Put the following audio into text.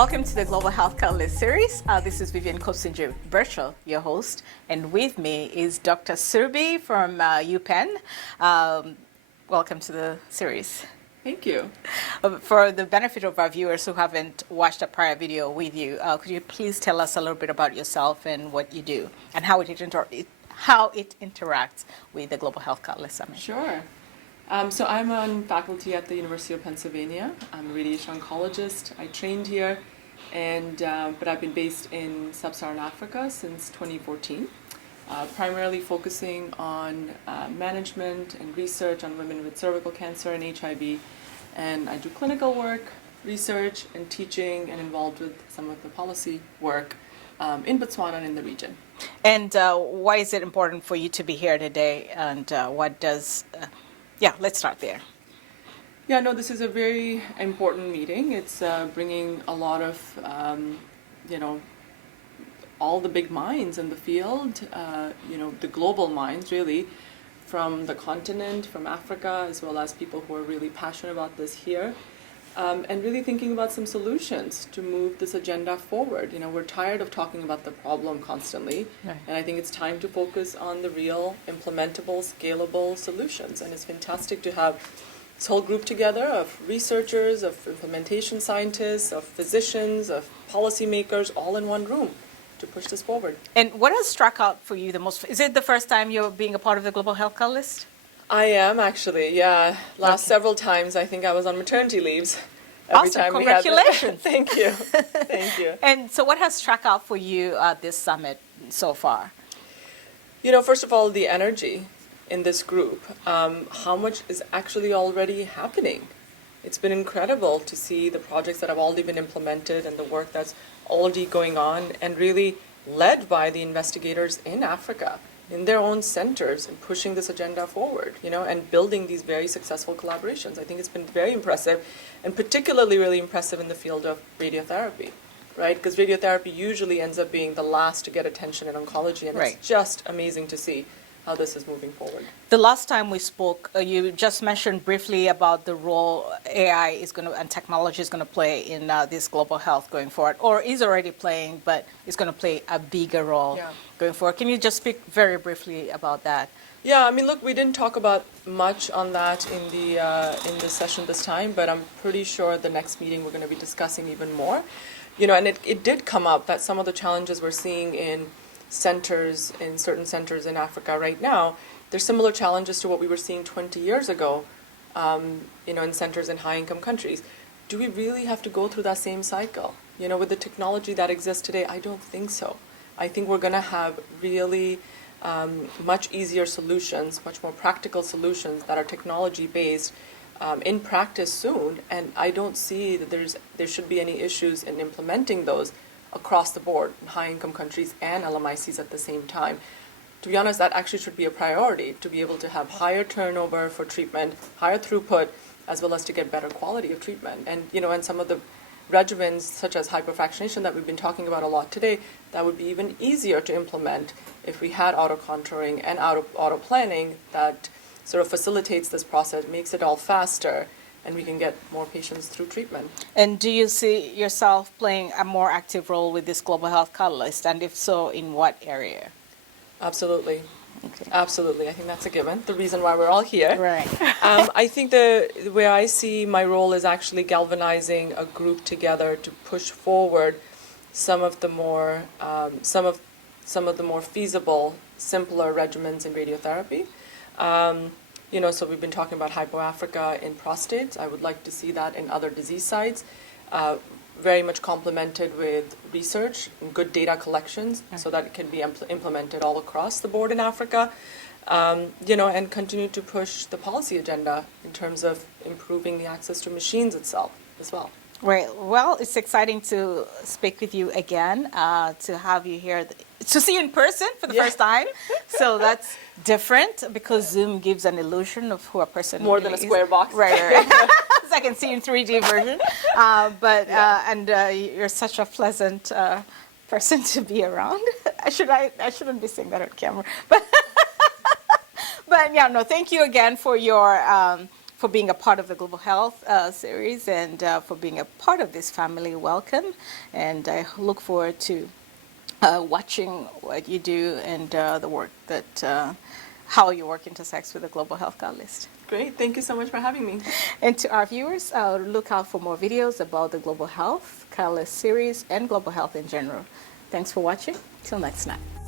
Welcome to the Global Health Catalyst series. This is Vivian Kosinje-Birchall, your host, and with me is Dr. Surbhi from UPenn. Welcome to the series. Thank you. For the benefit of our viewers who haven't watched a prior video with you, could you please tell us a little bit about yourself and what you do and how it interacts with the Global Health Catalyst Summit? Sure. So I'm on faculty at the University of Pennsylvania. I'm a radiation oncologist. I trained here, but I've been based in sub-Saharan Africa since 2014, primarily focusing on management and research on women with cervical cancer and HIV. And I do clinical work, research, and teaching, and involved with some of the policy work in Botswana and in the region. And why is it important for you to be here today? And what does... Yeah, let's start there. Yeah, no, this is a very important meeting. It's bringing a lot of, all the big minds in the field, the global minds really, from the continent, from Africa, as well as people who are really passionate about this here, and really thinking about some solutions to move this agenda forward. We're tired of talking about the problem constantly, right. And I think it's time to focus on the real, implementable, scalable solutions. And it's fantastic to have this whole group together of researchers, of implementation scientists, of physicians, of policymakers, all in one room to push this forward. And what has struck out for you the most? Is it the first time you're being a part of the Global Health Catalyst? I am actually, yeah. Last several times I think I was on maternity leaves. Awesome, congratulations. Thank you, thank you. And so what has struck out for you at this summit so far? First of all, the energy in this group, how much is actually already happening. It's been incredible to see the projects that have already been implemented and the work that's already going on and really led by the investigators in Africa, in their own centers, and pushing this agenda forward, and building these very successful collaborations. I think it's been very impressive, and particularly really impressive in the field of radiotherapy, right? Because radiotherapy usually ends up being the last to get attention in oncology, and right. It's just amazing to see how this is moving forward. The last time we spoke, you just mentioned briefly about the role AI is going to and technology is going to play in this global health going forward, or is already playing, but it's going to play a bigger role going forward. Can you just speak very briefly about that? Yeah, I mean, look, we didn't talk about much on that in the session this time, but I'm pretty sure the next meeting we're going to be discussing even more. And it did come up that some of the challenges we're seeing in certain centers in Africa right now, there's similar challenges to what we were seeing 20 years ago, in centers in high-income countries. Do we really have to go through that same cycle? With the technology that exists today, I don't think so. I think we're going to have really much easier solutions, much more practical solutions that are technology-based in practice soon, and I don't see that there should be any issues in implementing those across the board in high-income countries and LMICs at the same time. To be honest, that actually should be a priority, to be able to have higher turnover for treatment, higher throughput, as well as to get better quality of treatment. And some of the regimens, such as hypofractionation that we've been talking about a lot today, that would be even easier to implement if we had auto-contouring and auto-planning that sort of facilitates this process, makes it all faster, and we can get more patients through treatment. And do you see yourself playing a more active role with this Global Health Catalyst? And if so, in what area? Absolutely. Okay. Absolutely. I think that's a given. The reason why we're all here. Right. I think the way I see my role is actually galvanizing a group together to push forward some of the more feasible, simpler regimens in radiotherapy. So we've been talking about hypoAfrica in prostates. I would like to see that in other disease sites, very much complemented with research and good data collections, so that it can be implemented all across the board in Africa, and continue to push the policy agenda in terms of improving the access to machines itself as well. Right. Well, it's exciting to speak with you again, to have you here, to see you in person for the first time. So that's different because Zoom gives an illusion of who a person More really than a square box. Right. So I can see you in 3D version. You're such a pleasant person to be around. I shouldn't be saying that on camera. But yeah, no, thank you again for your for being a part of the Global Health series and for being a part of this family. Welcome. And I look forward to watching what you do and the work that, how your work intersects with the Global Health Catalyst. Great. Thank you so much for having me. And to our viewers, look out for more videos about the Global Health Catalyst series and global health in general. Thanks for watching. Till next time.